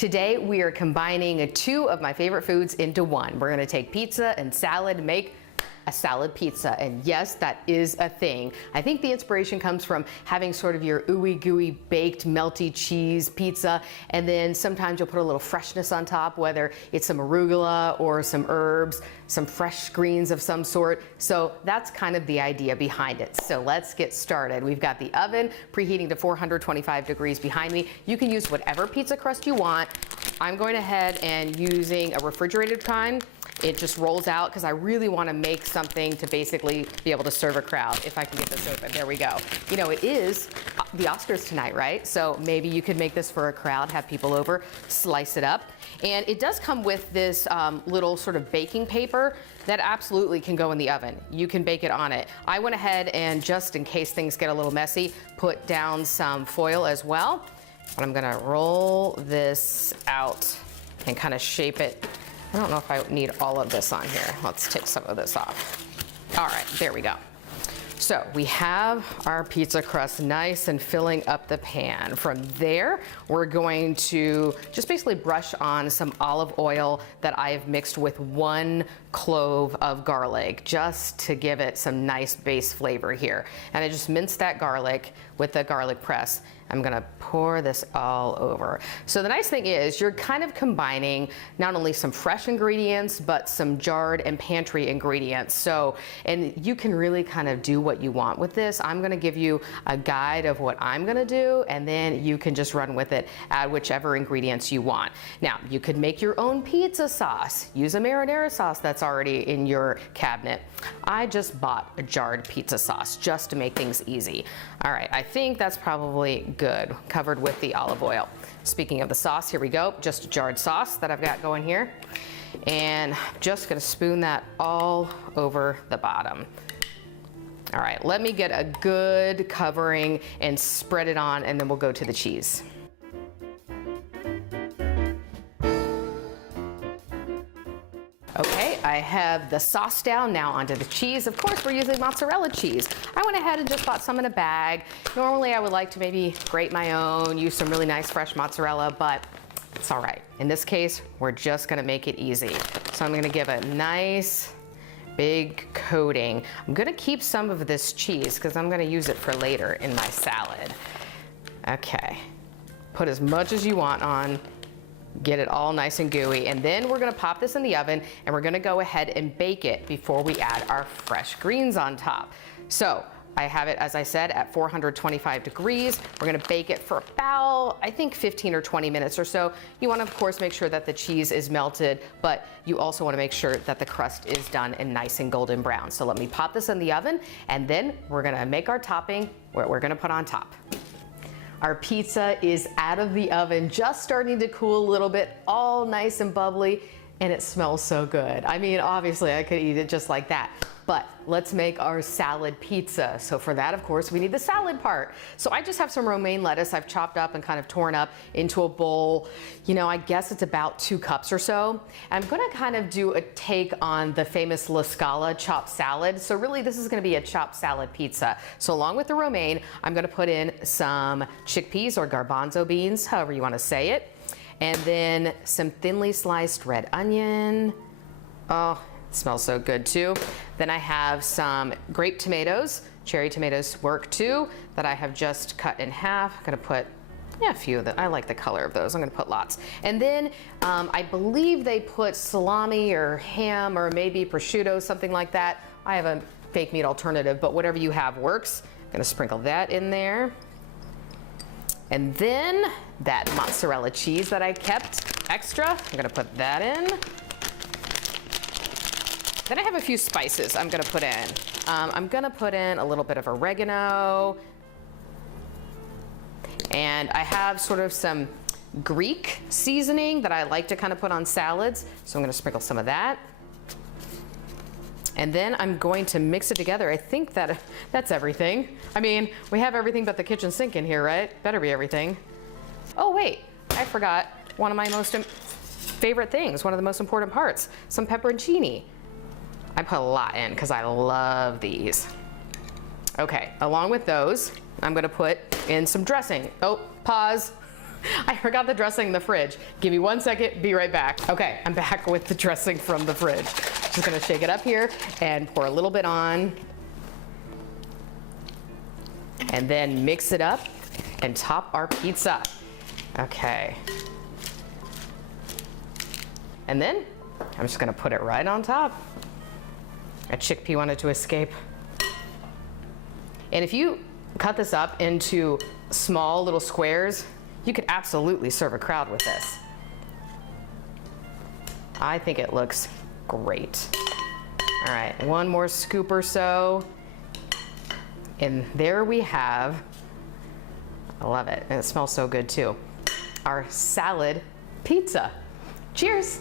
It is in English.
Today we are combining two of my favorite foods into one. We're gonna take pizza and salad and make a salad pizza, and yes, that is a thing. I think the inspiration comes from having sort of your ooey gooey baked melty cheese pizza, and then sometimes you'll put a little freshness on top, whether it's some arugula or some herbs, some fresh greens of some sort. So that's kind of the idea behind it. So let's get started. We've got the oven preheating to 425 degrees behind me. You can use whatever pizza crust you want. I'm going ahead and using a refrigerated kind. It just rolls out because I really want to make something to basically be able to serve a crowd. If I can get this open, there we go. You know, it is the Oscars tonight, right? So maybe you could make this for a crowd, have people over, slice it up. And it does come with this little sort of baking paper that absolutely can go in the oven. You can bake it on it. I went ahead and, just in case things get a little messy, put down some foil as well. But I'm gonna roll this out and kind of shape it. I don't know if I need all of this on here. Let's take some of this off. All right, there we go. So we have our pizza crust nice and filling up the pan. From there, we're going to just basically brush on some olive oil that I've mixed with 1 clove of garlic, just to give it some nice base flavor here. And I just minced that garlic with the garlic press. I'm gonna pour this all over. So the nice thing is you're kind of combining not only some fresh ingredients, but some jarred and pantry ingredients. So, and you can really kind of do what you want with this. I'm gonna give you a guide of what I'm gonna do, and then you can just run with it, add whichever ingredients you want. Now, you could make your own pizza sauce. Use a marinara sauce that's already in your cabinet. I just bought a jarred pizza sauce just to make things easy. All right, I think that's probably good, covered with the olive oil. Speaking of the sauce, here we go. Just a jarred sauce that I've got going here. And just gonna spoon that all over the bottom. All right, let me get a good covering and spread it on, and then we'll go to the cheese. Okay, I have the sauce down, now onto the cheese. Of course, we're using mozzarella cheese. I went ahead and just bought some in a bag. Normally, I would like to maybe grate my own, use some really nice fresh mozzarella, but it's all right. In this case, we're just gonna make it easy. So I'm gonna give a nice big coating. I'm gonna keep some of this cheese because I'm gonna use it for later in my salad. Okay, put as much as you want on. Get it all nice and gooey, and then we're gonna pop this in the oven, and we're gonna go ahead and bake it before we add our fresh greens on top. So I have it, as I said, at 425 degrees. We're gonna bake it for about, I think, 15 or 20 minutes or so. You wanna, of course, make sure that the cheese is melted, but you also wanna make sure that the crust is done and nice and golden brown. So let me pop this in the oven, and then we're gonna make our topping, what we're gonna put on top. Our pizza is out of the oven, just starting to cool a little bit, all nice and bubbly, and it smells so good. I mean, obviously I could eat it just like that, but let's make our salad pizza. So for that, of course, we need the salad part. So I just have some romaine lettuce I've chopped up and kind of torn up into a bowl. You know, I guess it's about 2 cups or so. I'm gonna kind of do a take on the famous La Scala chopped salad. So really, this is gonna be a chopped salad pizza. So along with the romaine, I'm gonna put in some chickpeas or garbanzo beans, however you wanna say it. And then some thinly sliced red onion. Oh, it smells so good too. Then I have some grape tomatoes. Cherry tomatoes work too, that I have just cut in half. I'm gonna put a few of them. I like the color of those. I'm gonna put lots. And then I believe they put salami or ham or maybe prosciutto, something like that. I have a fake meat alternative, but whatever you have works. I'm gonna sprinkle that in there. And then that mozzarella cheese that I kept extra, I'm gonna put that in. Then I have a few spices I'm gonna put in. I'm gonna put in a little bit of oregano. And I have sort of some Greek seasoning that I like to kind of put on salads. So I'm gonna sprinkle some of that. And then I'm going to mix it together. I think that's everything. I mean, we have everything but the kitchen sink in here, right? Better be everything. Oh wait, I forgot one of my most favorite things, one of the most important parts, some pepperoncini. I put a lot in because I love these. Okay, along with those, I'm gonna put in some dressing. Oh, pause. I forgot the dressing in the fridge. Give me 1 second, be right back. Okay, I'm back with the dressing from the fridge. Just gonna shake it up here and pour a little bit on. And then mix it up and top our pizza. Okay. And then I'm just gonna put it right on top. A chickpea wanted to escape. And if you cut this up into small little squares, you could absolutely serve a crowd with this. I think it looks great. All right, one more scoop or so. And there we have, I love it, and it smells so good too, our salad pizza. Cheers.